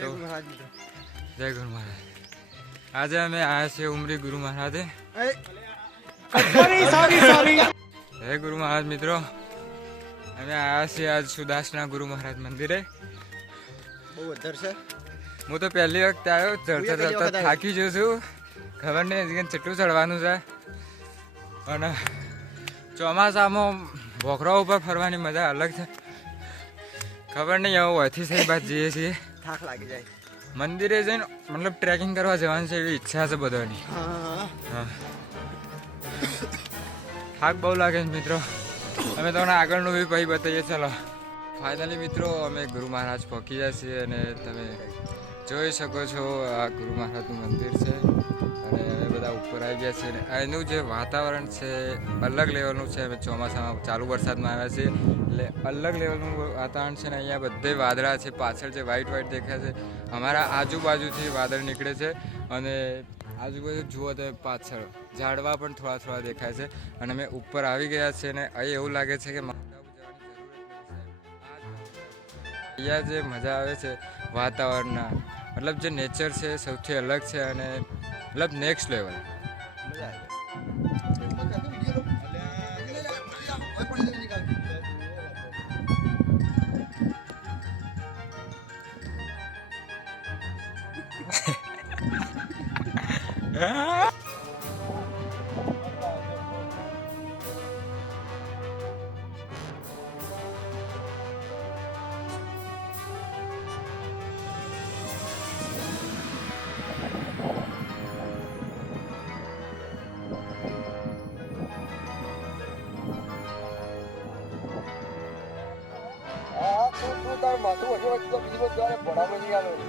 જય ગુરુ મહારાજ. આજે અમે આવ્યા છીએ ઉમરી ગુરુ મહારાજે. જય ગુરુ મહારાજ મિત્રો. અમે આવ્યા છીએ આજ સુદાસના ગુરુ મહારાજ મંદિરે. બહુ અધર છે. હું તો પહેલી વખત આવ્યો, ચડતા થાકી ગયો છું. ખબર નહીં કેટલું ચડવાનું છે. અને ચોમાસામાં ભોખરા ઉપર ફરવાની મજા અલગ છે. ખબર નહીં હવે અહીંથી સહી બાદ જઈએ છીએ. થાક લાગી જાય. મંદિરે જઈને મતલબ ટ્રેકિંગ કરવા જવાની છે એવી ઈચ્છા છે બધાની. હા, થાક બહુ લાગે છે મિત્રો. અમે તમને આગળનું બી ભાઈ બતાવીએ. ચાલો ફાઇનલી મિત્રો અમે ગુરુ મહારાજ પહોંચી ગયા છીએ અને તમે જોઈ શકો છો આ ગુરુ મહારાજનું મંદિર છે. અને અમે બધા ઉપર આવી ગયા છીએ. અને એનું જે વાતાવરણ છે અલગ લેવલનું છે. અમે ચોમાસામાં ચાલુ વરસાદમાં આવ્યા છીએ એટલે અલગ લેવલનું વાતાવરણ છે. ને અહીંયા બધે વાદળા છે. પાછળ જે વ્હાઈટ દેખાય છે અમારા આજુબાજુથી વાદળ નીકળે છે. અને આજુબાજુ જુઓ તો પાછળ ઝાડવા પણ થોડા દેખાય છે. અને અમે ઉપર આવી ગયા છીએ અને અહીં એવું લાગે છે કે અહીંયા જે મજા આવે છે વાતાવરણના મતલબ જે નેચર છે સૌથી અલગ છે અને મતલબ નેક્સ્ટ લેવલ. તાર માથું હજુ બીજો દ્વારા ભણાવવા નહીં આવ્યો.